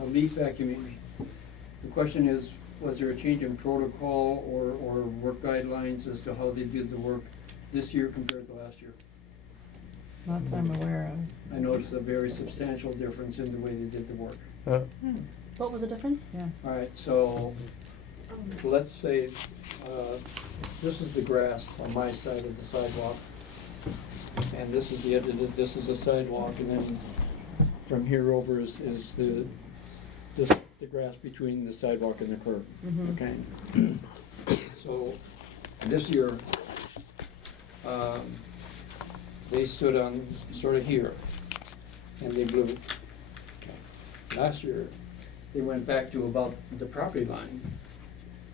Leaf vacuuming. The question is, was there a change in protocol or work guidelines as to how they did the work this year compared to last year? not that I'm aware of. I noticed a very substantial difference in the way they did the work. What was the difference? Yeah, All right, so let's say, this is the grass on my side of the sidewalk. And this is the edge of this is the sidewalk, and then from here over is the grass between the sidewalk and the curb, Mhm. okay? So, this year, they stood on sort of here, and they blew. Last year, they went back to about the property line,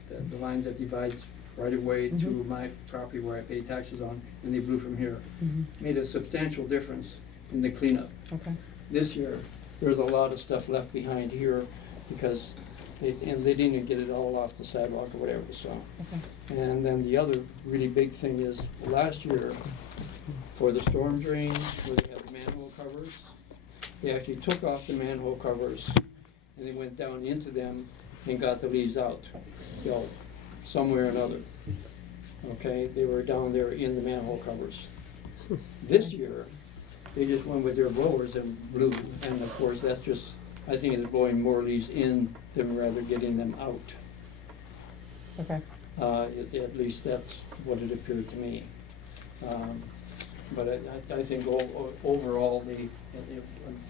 the line that divides right away to Mhm. my property where I pay taxes on, and they blew from here. Mhm. Made a substantial difference in the cleanup. okay, This year, there's a lot of stuff left behind here because they didn't even get it all off the sidewalk or whatever, so. okay. And then the other really big thing is, last year, for the storm drains, where they have the manhole covers, they actually took off the manhole covers and they went down into them and got the leaves out, you know, somewhere or another. Okay, they were down there in the manhole covers. This year, they just went with their blowers and blew, and of course, that's just, I think it's blowing more leaves in than rather getting them out. Okay, At least that's what it appeared to me. But I think overall,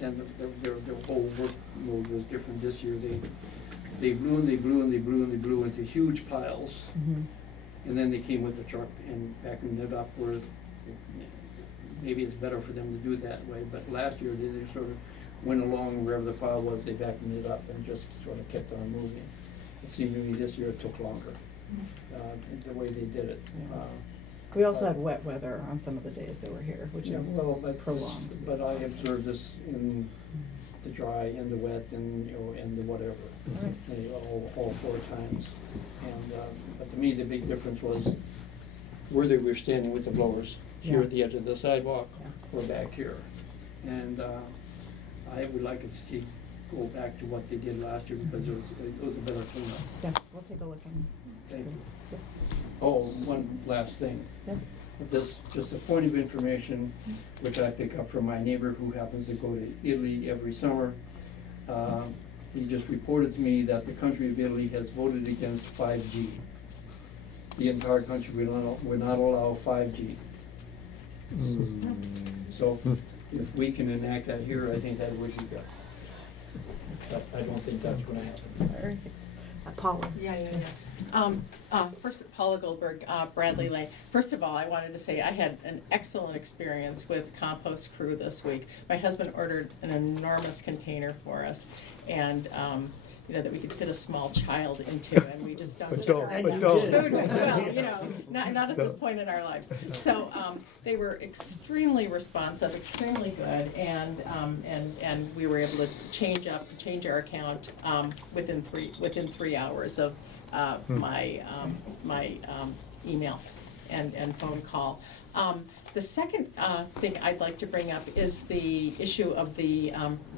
their whole workload was different this year. They blew and they blew and they blew and they blew into huge piles, mhm, and then they came with the truck and vacuumed it up, where maybe it's better for them to do it that way, but last year, they just sort of went along wherever the pile was, they vacuumed it up and just sort of kept on moving. It seemed to me this year it took longer, the way they did it. we also had wet weather on some of the days they were here, which Yeah, is well, but prolongs. But I observed this in the dry, in the wet, and, you know, and the whatever, Right. all four times. And, but to me, the big difference was where they were standing with the blowers, here at the edge of the sidewalk, or back here. And, I would like it to go back to what they did last year, because it was a better cleanup. Yeah, we'll take a look and. Thank you. Yes. Oh, one last thing. Yeah. Just a point of information, which I pick up from my neighbor who happens to go to Italy every summer. He just reported to me that the country of Italy has voted against 5G. The entire country will not allow 5G. So if we can enact that here, I think that would be good. But I don't think that's gonna happen. Paula. First, Paula Goldberg, Bradley Lane. First of all, I wanted to say I had an excellent experience with Compost Crew this week. My husband ordered an enormous container for us, and that we could fit a small child into, and we just dumped But it. don't. Food as well, not at this point in our lives. So they were extremely responsive, extremely good, and we were able to change our account within 3 hours of my email and phone call. The second thing I'd like to bring up is the issue of the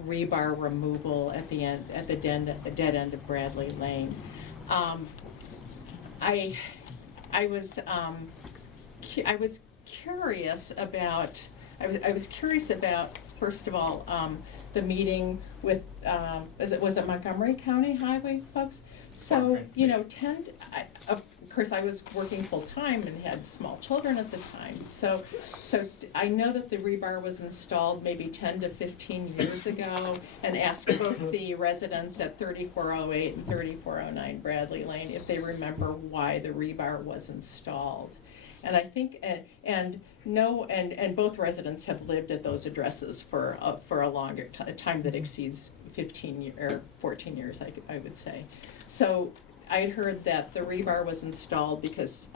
rebar removal at the dead end of Bradley Lane. I was curious about first of all the meeting with was it Montgomery County Highway folks? So of course, I was working full-time and had small children at the time. So I know that the rebar was installed maybe 10 to 15 years ago, and asked both the residents at 3408 and 3409 Bradley Lane if they remember why the rebar was installed. And I think, and both residents have lived at those addresses for a longer time that exceeds 15 or 14 years, I would say. So I had heard that the rebar was installed because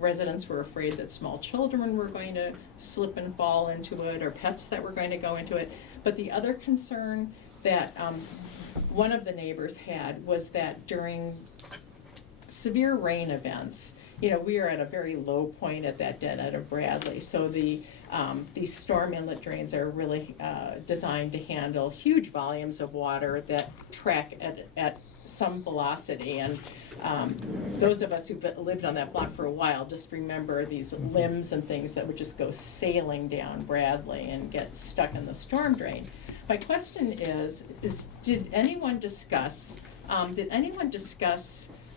residents were afraid that small children were going to slip and fall into it, or pets that were going to go into it. But the other concern that one of the neighbors had was that during severe rain events, we are at a very low point at that dead end of Bradley, so these storm inlet drains are really designed to handle huge volumes of water that track at some velocity, and those of us who've lived on that block for a while just remember these limbs and things that would just go sailing down Bradley and get stuck in the storm drain. My question is did anyone discuss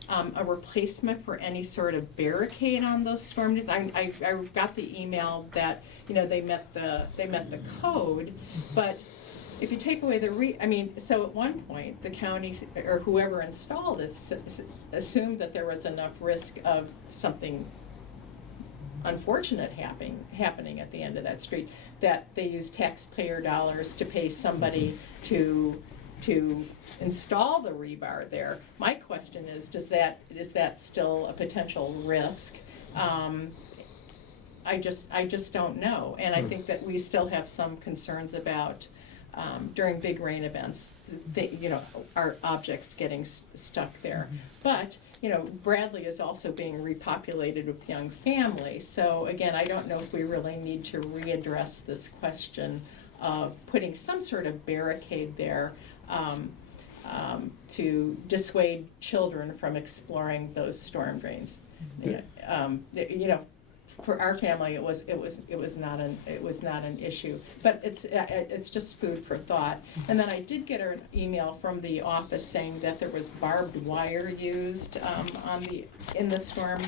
a replacement for any sort of barricade on those storm drains? I got the email that they met the code, but if you take away so at one point, the county, or whoever installed it, assumed that there was enough risk of something unfortunate happening at the end of that street, that they used taxpayer dollars to pay somebody to install the rebar there. My question is that still a potential risk? I just don't know, and I think that we still have some concerns about during big rain events, our objects getting stuck there. But Bradley is also being repopulated with young families. So again, I don't know if we really need to readdress this question of putting some sort of barricade there to dissuade children from exploring those storm drains. For our family, it was not an issue, but it's just food for thought. And then I did get an email from the office saying that there was barbed wire used in the storm.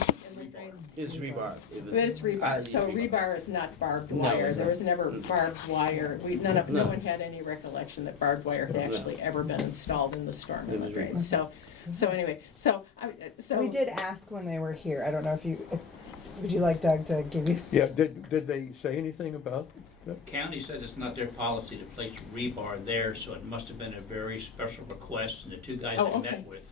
It's rebar. It's rebar. So rebar is not barbed wire. There was never barbed wire. No one had any recollection that barbed wire had actually ever been installed in the storm drains. So anyway, so we did ask when they were here. I don't know if would you like Doug to give you? Yeah, did they say anything about that? County says it's not their policy to place rebar there, so it must have been a very special request, and the two guys I met with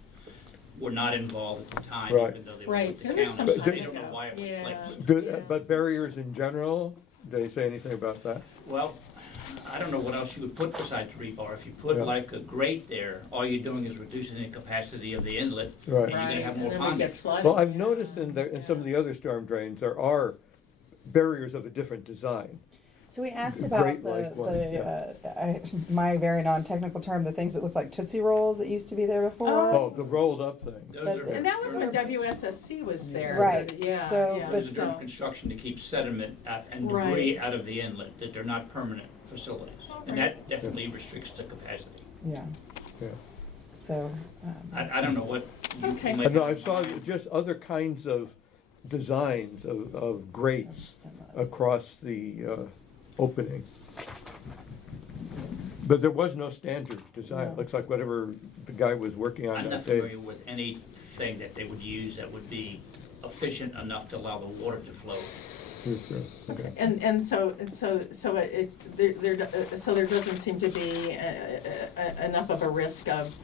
were not involved at the time, Right. even though they were with the Right, there was county, some so they time don't know ago. why it was Yeah. placed. But barriers in general, did they say anything about that? Well, I don't know what else you would put besides rebar. If you put Yeah. like a grate there, all you're doing is reducing the capacity of the inlet, Right. and you're gonna have more and then we ponding. get flooded. Well, I've noticed in some of the other storm drains, there are barriers of a different design. So we asked about Great light one, my very non-technical term, the things that look like Tootsie Rolls that used to be there before. Oh, the rolled up thing. Those But- are, And that was when WSSC was there. Right, So, yeah, so- yeah, but- those are during construction to keep sediment out and Right. debris out of the inlet, that they're not permanent facilities. And Okay. that definitely restricts the capacity. Yeah, Yeah. so, I don't know what you Okay. might. No, I saw just other kinds of designs of grates across the opening. But there was no standard design. It looks like whatever the guy was working on I'm that not day. familiar with anything that they would use that would be efficient enough to allow the water to flow. Through. Okay. And so there doesn't seem to be enough of a risk of,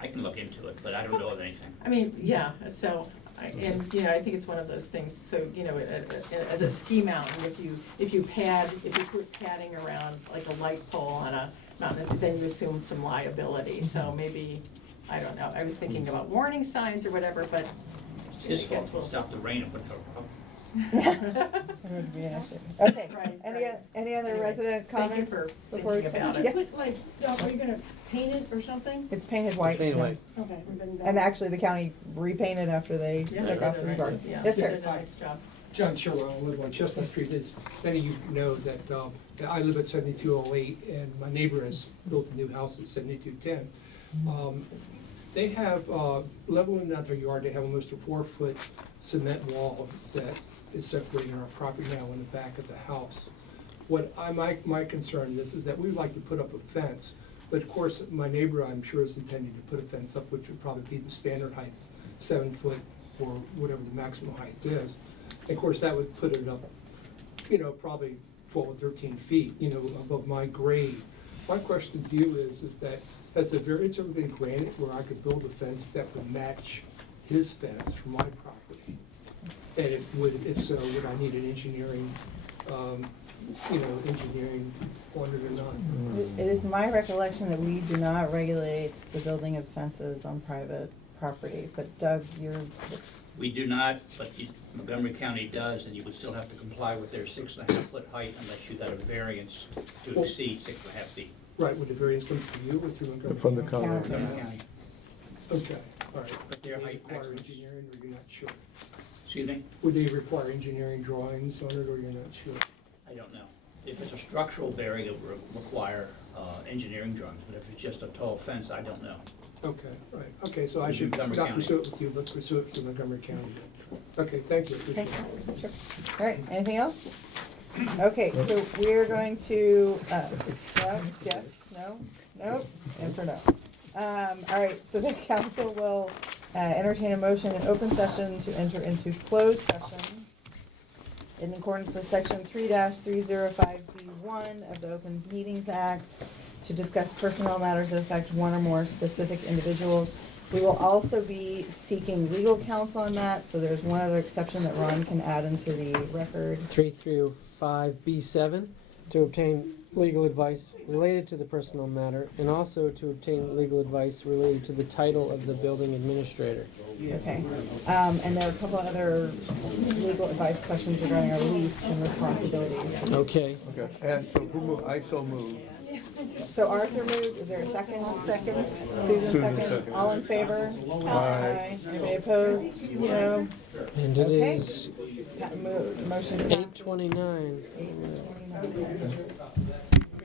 I can look into it, but I don't know of anything. I mean, yeah, so, and, you know, I think it's one of those things, so, you know, at a ski mountain, if you put padding around like a light pole on a mountain, then you assume some liability, so maybe, I don't know, I was thinking about warning signs or whatever, but. It's his I fault guess to we'll- stop the rain and put it up. that would be an issue. Okay, Right, any, right. any other Anyway, resident thank you comments? for before we thinking finish? about it. Yes, Like, are you gonna paint it or something? it's painted white. painted yeah. white. Okay, we've been And actually, the county repainted after they Yeah, took they off did the a rebar. nice- yeah, Yes, they sir. did a nice job. John Sherwell, I live on Chestnut Street. As many of you know that I live at 7208, and my neighbor has built a new house at 7210. They have, leveling out their yard, they have almost a 4-foot cement wall that is separating our property now in the back of the house. My concern is that we would like to put up a fence, but of course, my neighbor, I'm sure, is intending to put a fence up, which would probably be the standard height, 7 foot or whatever the maximum height is. Of course, that would put it up, you know, probably 12 or 13 feet, you know, above my grade. My question to you is that, has the variance ever been granted where I could build a fence that would match his fence for my property? And if so, would I need an engineering, engineering on it or not? It is my recollection that we do not regulate the building of fences on private property, but Doug, you're, We do not, but Montgomery County does, and you would still have to comply with their 6.5-foot height unless you got a variance to exceed 6.5 feet. Right, would the variance come through you or through Montgomery? From the County. county. Montgomery County. Okay, all right. But their Would they height require maximum. engineering, or you're not sure? Excuse me? Would they require engineering drawings on it, or you're not sure? I don't know. If it's a structural barrier, it would require engineering drawings, but if it's just a tall fence, I don't know. Okay, right, okay, so I Would you should Montgomery not County? pursue it with you, but pursue it through Montgomery County. Okay, thank you. thank you, sure. All right, anything else? Okay, so we're going to, no, yes, no, answer no. All right, so the council will entertain a motion in open session to enter into closed session in accordance with section 3-305B1 of the Open Meetings Act to discuss personnel matters that affect one or more specific individuals. We will also be seeking legal counsel on that, so there's one other exception that Ron can add into the record. 3305B7, to obtain legal advice related to the personnel matter, and also to obtain legal advice related to the title of the building administrator. Okay, and there are a couple other legal advice questions regarding our lease and responsibilities. Okay. Okay, and so who moved? I so moved. So Arthur moved, is there a second? Second. Susan Susan second, seconded. all in favor? Aye. Anybody opposed? No? And it Okay. is Motion passes. 8:29. 8:29.